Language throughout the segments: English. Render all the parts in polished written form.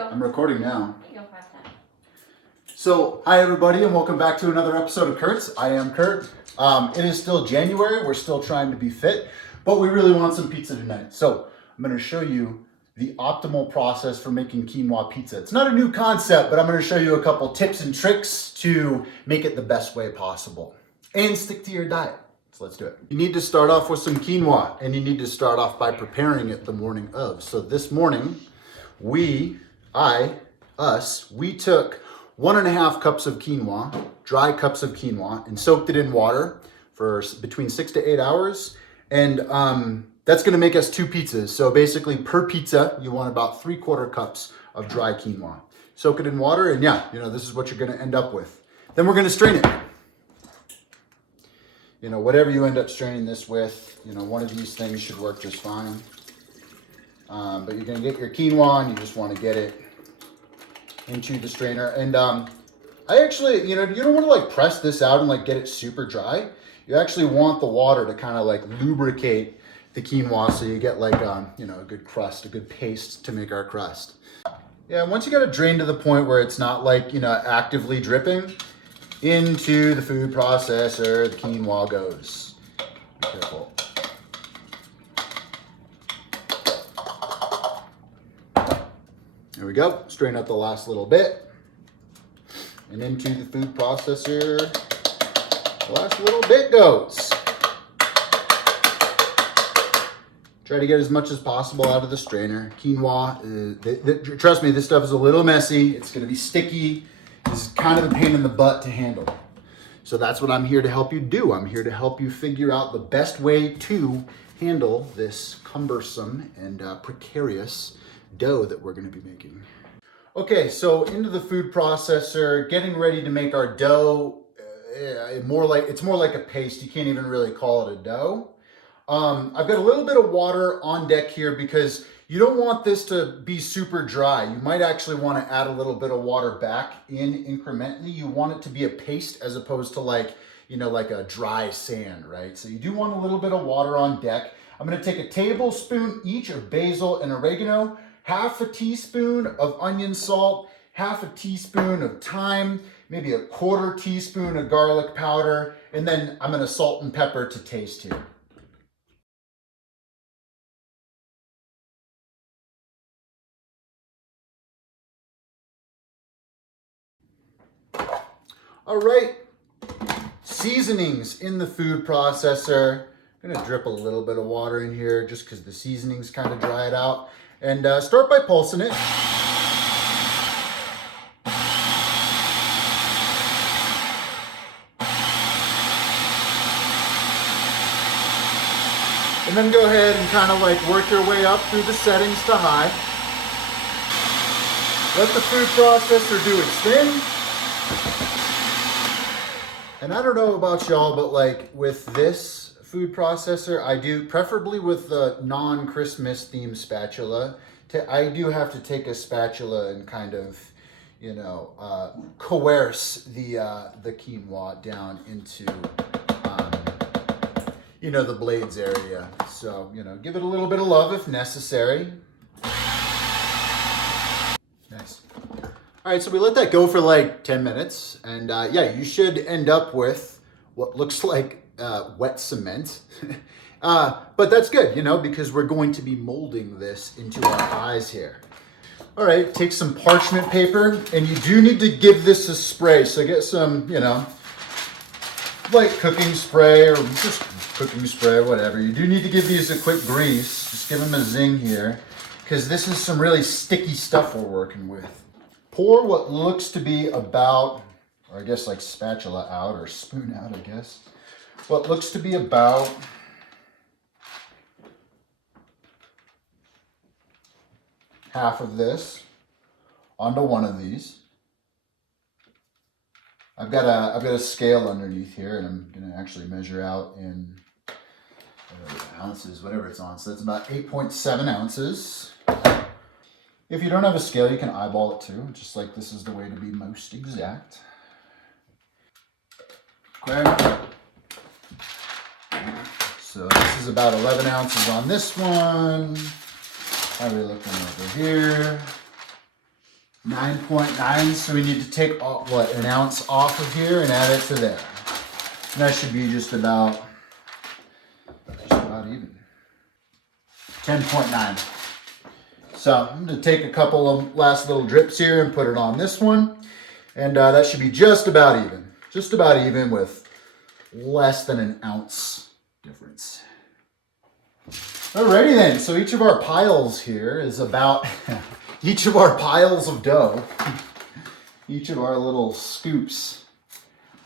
I'm recording now. You go first then. So, hi everybody and welcome back to another episode of Kurt's. I am Kurt. It is still January. We're still trying to be fit, but we really want some pizza tonight. So, I'm going to show you the optimal process for making quinoa pizza. It's not a new concept, but I'm going to show you a couple tips and tricks to make it the best way possible and stick to your diet. So let's do it. You need to start off with some quinoa, and you need to start off by preparing it the morning of. So this morning, we took 1.5 cups of quinoa, dry cups of quinoa, and soaked it in water for between 6 to 8 hours. And that's gonna make us 2 pizzas. So basically per pizza, you want about 3/4 cups of dry quinoa. Soak it in water, and yeah, this is what you're gonna end up with. Then we're gonna strain it. Whatever you end up straining this with, one of these things should work just fine. But you're gonna get your quinoa and you just wanna get it into the strainer. And I actually, you don't wanna press this out and get it super dry. You actually want the water to kind of lubricate the quinoa so you get a good crust, a good paste to make our crust. Yeah, once you get it drained to the point where it's not actively dripping, into the food processor, the quinoa goes. Be careful. There we go. Strain out the last little bit. And into the food processor, the last little bit goes. Try to get as much as possible out of the strainer. Quinoa, trust me, this stuff is a little messy. It's going to be sticky. This is kind of a pain in the butt to handle. So that's what I'm here to help you do. I'm here to help you figure out the best way to handle this cumbersome and precarious dough that we're going to be making. Okay, so into the food processor, getting ready to make our dough. It's more like a paste. You can't even really call it a dough. I've got a little bit of water on deck here because you don't want this to be super dry. You might actually want to add a little bit of water back in incrementally. You want it to be a paste as opposed to like a dry sand, right? So you do want a little bit of water on deck. I'm going to take a tablespoon each of basil and oregano, half a teaspoon of onion salt, half a teaspoon of thyme, maybe 1/4 teaspoon of garlic powder, and then I'm going to salt and pepper to taste here. All right, seasonings in the food processor. I'm gonna drip a little bit of water in here just because the seasonings kind of dry it out. And start by pulsing it. And then go ahead and kind of work your way up through the settings to high. Let the food processor do its thing. And I don't know about y'all, but with this food processor, I do, preferably with the non-Christmas themed spatula, I do have to take a spatula and kind of, coerce the quinoa down into, the blades area. So, give it a little bit of love if necessary. Nice. All right, so we let that go for 10 minutes. And yeah, you should end up with what looks like wet cement. But that's good, because we're going to be molding this into our pies here. All right, take some parchment paper, and you do need to give this a spray. So get some, cooking spray or just cooking spray, whatever. You do need to give these a quick grease. Just give them a zing here, because this is some really sticky stuff we're working with. Pour what looks to be about, or I guess spatula out or spoon out, I guess. What looks to be about half of this onto one of these. I've got a scale underneath here, and I'm gonna actually measure out in ounces, whatever it's on. So that's about 8.7 ounces. If you don't have a scale, you can eyeball it too, just like this is the way to be most exact. Okay. So this is about 11 ounces on this one. How are we looking over here? 9.9, so we need to take, what, an ounce off of here and add it to there. And that should be just about even. 10.9. So I'm going to take a couple of last little drips here and put it on this one. And that should be just about even. Just about even with less than an ounce difference. Alrighty then, so each of our piles here is about, each of our piles of dough, each of our little scoops,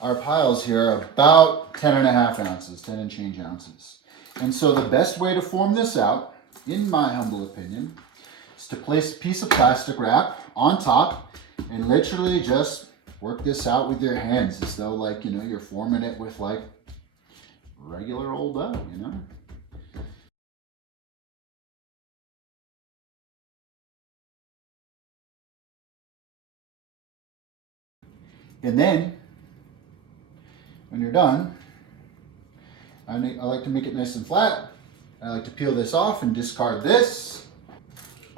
our piles here are about 10.5 ounces, 10 and change ounces. And so the best way to form this out, in my humble opinion, is to place a piece of plastic wrap on top and literally just work this out with your hands as though, like, you know, you're forming it with like regular old dough, you know? And then, when you're done, I like to make it nice and flat. I like to peel this off and discard this.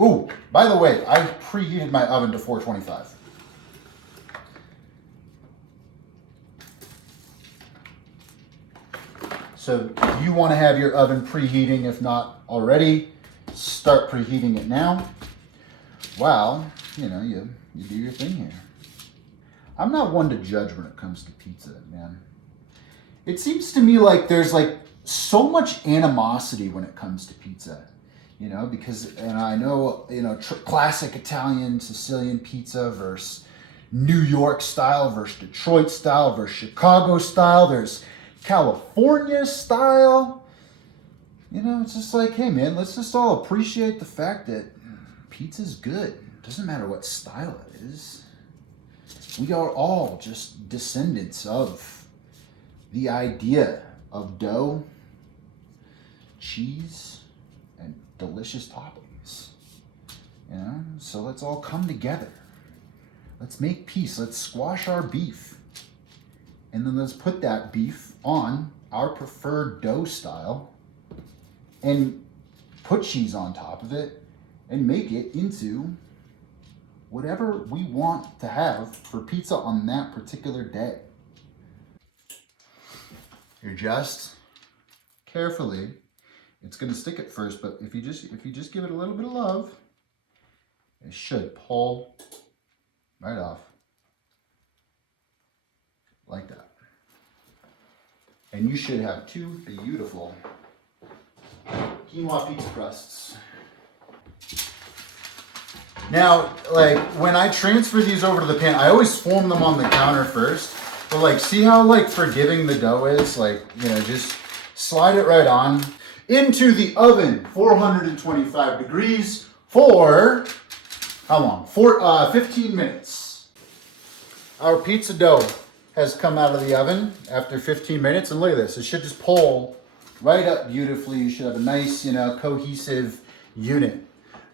Ooh, by the way, I preheated my oven to 425. So if you want to have your oven preheating, if not already, start preheating it now. While, you know, you do your thing here. I'm not one to judge when it comes to pizza, man. It seems to me like there's like so much animosity when it comes to pizza, you know, because, and I know, you know, classic Italian, Sicilian pizza versus New York style versus Detroit style versus Chicago style. There's California style. You know, it's just like, hey man, let's just all appreciate the fact that pizza's good. Doesn't matter what style it is. We are all just descendants of the idea of dough, cheese, and delicious toppings. You know, so let's all come together. Let's make peace. Let's squash our beef. And then let's put that beef on our preferred dough style and put cheese on top of it and make it into whatever we want to have for pizza on that particular day. You're just carefully, it's gonna stick at first, but if you just give it a little bit of love, it should pull right off like that. And you should have two beautiful quinoa pizza crusts. Now, like, when I transfer these over to the pan, I always form them on the counter first. But, like, see how, like, forgiving the dough is? Like, you know, just slide it right on into the oven, 425 degrees for, how long? 15 minutes. Our pizza dough has come out of the oven after 15 minutes. And look at this. It should just pull right up beautifully. You should have a nice, you know, cohesive unit.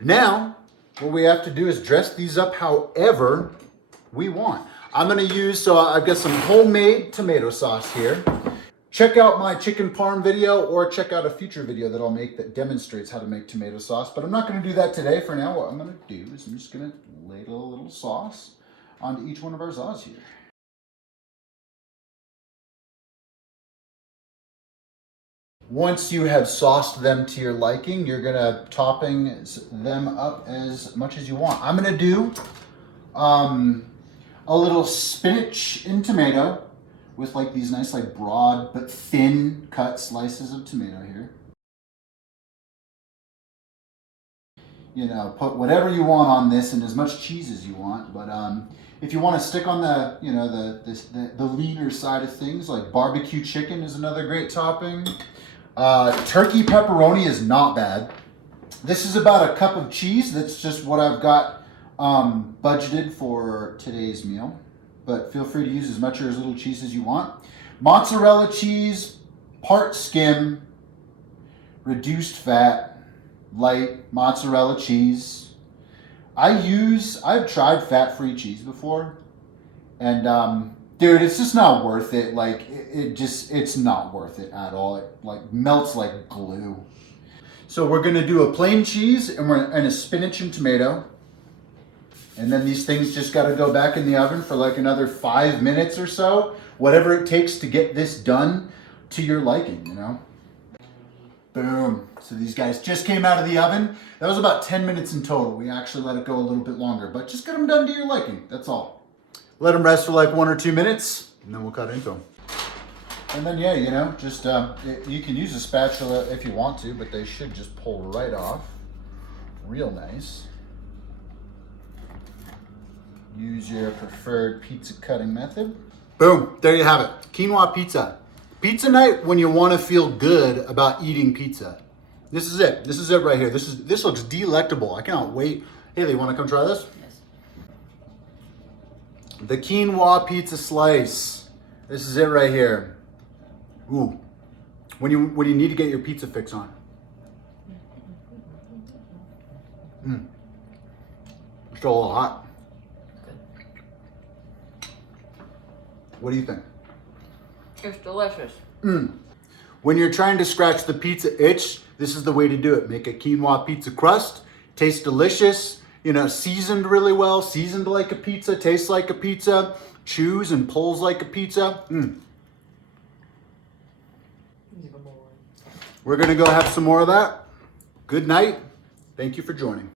Now, what we have to do is dress these up however we want. I'm gonna use, so I've got some homemade tomato sauce here. Check out my chicken parm video or check out a future video that I'll make that demonstrates how to make tomato sauce, but I'm not gonna do that today. For now, what I'm gonna do is I'm just gonna ladle a little sauce onto each one of our zaws here. Once you have sauced them to your liking, you're gonna topping them up as much as you want. I'm gonna do a little spinach and tomato with like these nice like broad but thin cut slices of tomato here. You know, put whatever you want on this and as much cheese as you want, but if you want to stick on the, you know, the leaner side of things, like barbecue chicken is another great topping. Turkey pepperoni is not bad. This is about a cup of cheese. That's just what I've got budgeted for today's meal. But feel free to use as much or as little cheese as you want. Mozzarella cheese, part skim, reduced fat, light mozzarella cheese. I've tried fat-free cheese before. And dude, it's just not worth it. Like, it's not worth it at all. It like melts like glue. So we're gonna do a plain cheese and a spinach and tomato. And then these things just got to go back in the oven for like another 5 minutes or so. Whatever it takes to get this done to your liking, you know? Boom. So these guys just came out of the oven. That was about 10 minutes in total. We actually let it go a little bit longer, but just get them done to your liking. That's all. Let them rest for like 1 or 2 minutes, and then we'll cut into them. And then, yeah, you know, just you can use a spatula if you want to, but they should just pull right off. Real nice. Use your preferred pizza cutting method. Boom, there you have it. Quinoa pizza. Pizza night when you want to feel good about eating pizza. This is it. This is it right here. This looks delectable. I cannot wait. Haley, you want to come try this? Yes. The quinoa pizza slice. This is it right here. Ooh. When you need to get your pizza fix on. Still a little hot. What do you think? It's delicious. When you're trying to scratch the pizza itch, this is the way to do it. Make a quinoa pizza crust. Tastes delicious. You know, seasoned really well. Seasoned like a pizza. Tastes like a pizza. Chews and pulls like a pizza. We're going to go have some more of that. Good night. Thank you for joining.